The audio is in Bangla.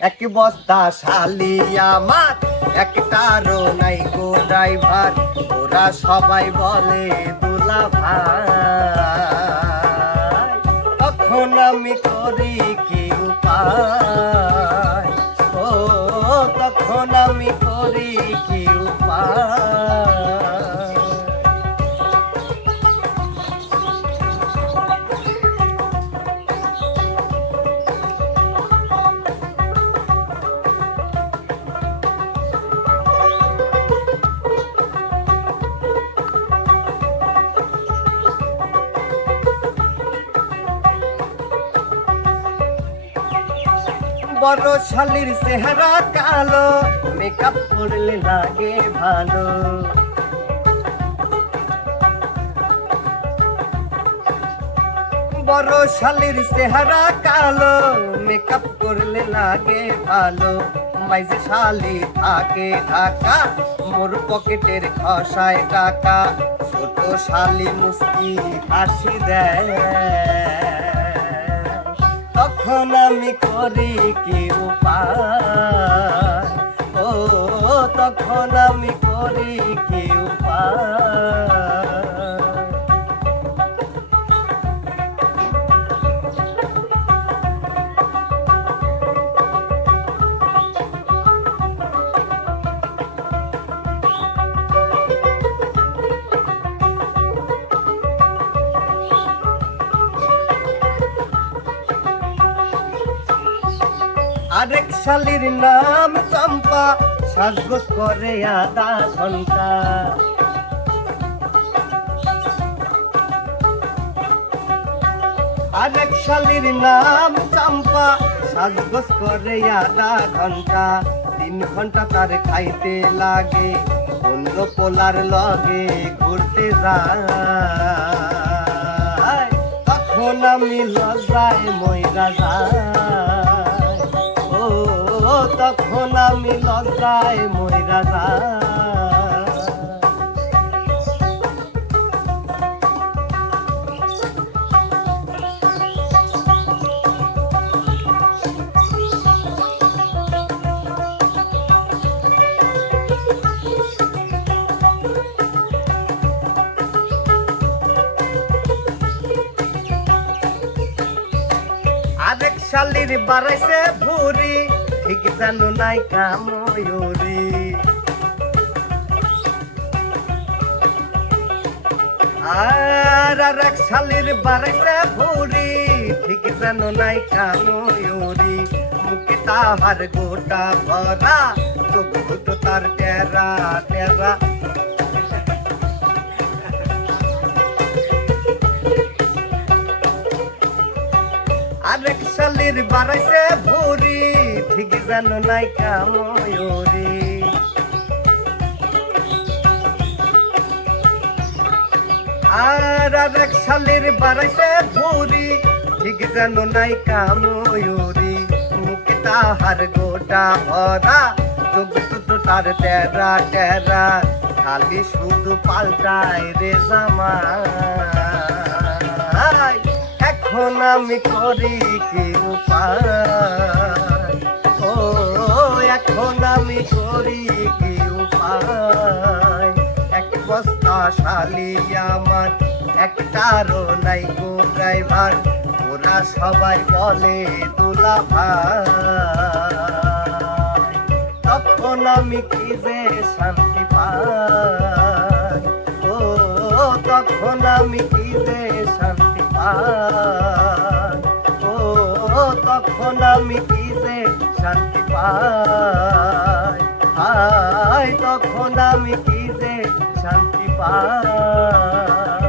এক বস্তা শালি আমার, একটারও নাই গো ড্রাইভার। ওরা সবাই বলে দুলা ভাই। তখন আমি করি কি উপায়? ও তখন আমি করি কি উপায়? বড় শালির চেহারা কালো, মেকআপ করলে লাগে ভালো। বড় শালির চেহারা কালো, মেকআপ করলে লাগে ভালো। মাইজে শালি থাকে ঢাকা, মোর পকেটের খসায় টাকা। ছোট শালি মুস্কি হাসি দেয়, তখন আমি করি কি উপায়? ও তখন আমি করি কি উপায়? আরেক শালির নাম চম্পা, সাজগোজ করে আধা ঘন্টা। আরেক শালির নাম চম্পা, সাজগোজ করে আধা ঘন্টা। 3 ঘন্টা তার খাইতে লাগে, অন্য পোলার লগে ঘুরতে যায়। তখন আমি লজ্জায় মইরা যাই, তখন আমি লজ্জায় মইরা যাই। আরেক শালির বাড়াইছে ভুরি, ঠিক জানো নাই কাময়ুরি। আরেক শালির বাড়াইছে ভুরি, ঠিক জানো নাই কাময়ুরি। মুখে তাহার গোটা ভরা, চোখ দুটো তার টেরা টেরা। আরেক শালির বাড়াইছে ভুরি, ঠিক জানো নাই কাময়ুরি। আরেক শালির বাড়াইছে ভুরি, ঠিক জানো নাই কাময়ুরি। মুখে তাহার গোটা ভরা, চোখ দুটো তার টেরা টেরা। খালি শুধু পাল্টায় রে জামাই, এখন আমি করি কি উপায়? ও এখন আমি করি কি উপায়? এক বস্তা শালি আমার, একটারও নাই গো ড্রাইভার। ওরা সবাই বলে দুলা ভাই। তখন আমি কি যে শান্তি পাই? ও তখন আমি কি যে শান্তি পাই? ও তখন আমি কি যে শান্তি পাই? তখন আমি কি যে শান্তি পাই?